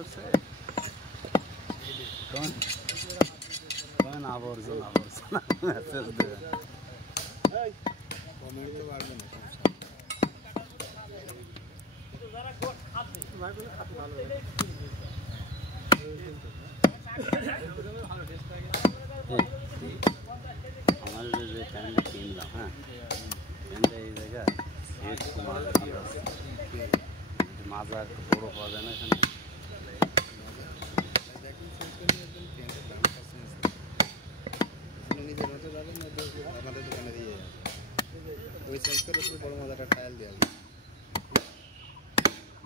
হচ্ছে আবর্জনা মেসেজ দেবে আমার যে প্যান্টটা কিনলাম, হ্যাঁ প্যান্টটা এই জায়গায় মাজা একটু বড়ো পাওয়া যায় না এখানে। আমাদের দোকানে দিয়ে ওই চেঞ্জ করে বড় মজাটা ট্রায়াল দিয়ে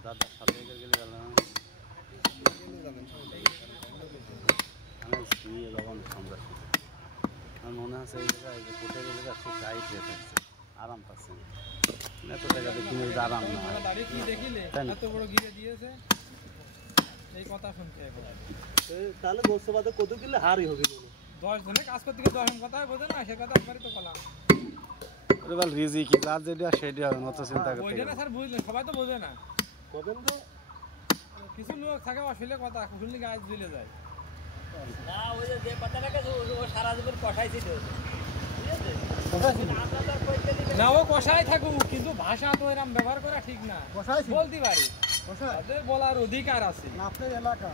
দাদা সাথে গেলে গেল আমি শুয়ে যখন আমরা আমার মনে হচ্ছে এই জায়গায় যে কোথায় গেলে খুব টাইট হয়ে থাকছে, আরাম পাচ্ছে না। এত টাকা দিয়ে কিনে আরাম না এত বড় গিরে দিয়েছে এই কথা শুনতে তাহলে গোস্তবাদে কত কিলো হারই হবে 10 জনে কাজ করতে গিয়ে 10 কথা বোঝে না, সে কথা আপনারই তো বললাম। ওরে বল রিজিক কি যার যেটা সেটা হবে, অত চিন্তা করতে বোঝে না স্যার, বুঝলেন সবাই তো বোঝে না। কবেন তো কিছু লোক থাকে অশ্লীল কথা শুনলে গায়ে জ্বলে যায়। না ওই যে কথাটাকে ও সারা জীবন কষাইছিল, না ও কষাই থাকুক কিন্তু ভাষা তো এরকম ব্যবহার করা ঠিক না। বলতে পারি তাদের বলার অধিকার আছে। আপনার এলাকা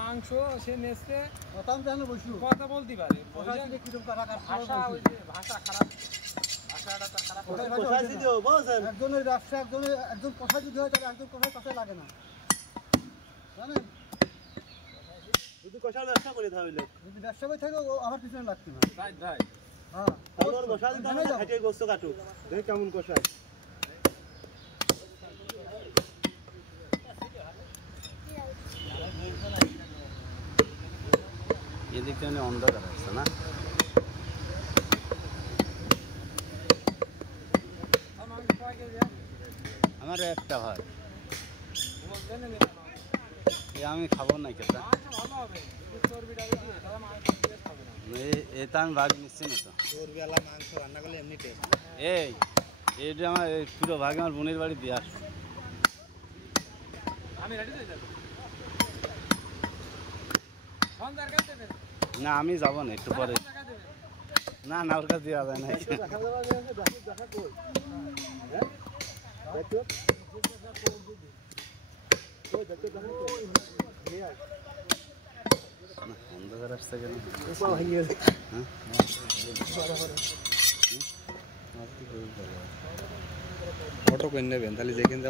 মাংস সে নেচতে কথা বলতে পারে, ভাষা খারাপ, একজনের ব্যবসা একজন কথা যদি হয় তাহলে একজন কথার কাছে লাগে না, জানেন? যদি কষার ব্যবসা করে তাহলে যদি ব্যবসা করে থাকে ও আমার পিছনে লাগতে না। ভাই হ্যাঁ কষা দিতে হবে না, খাটিয়ে গোস্ত কাটুক, দেখ কেমন কষায়। এদিক থেকে অন্ধকার আছে না, আমার একটা ভাই আমি খাবো না কেতা, এটা আমি ভাগ নিচ্ছি না তো। মাংস রান্না করলে এমনি টেস্ট। এইটা আমার পুরো ভাগ আমার বোনের বাড়ি দিয়ে আসবো। না আমি যাবো না, একটু পরে। না না ওর কাছে দেওয়া যায় না। অন্ধকার আসতে গেলে ফটো করে নেবেন তাহলে যেখানে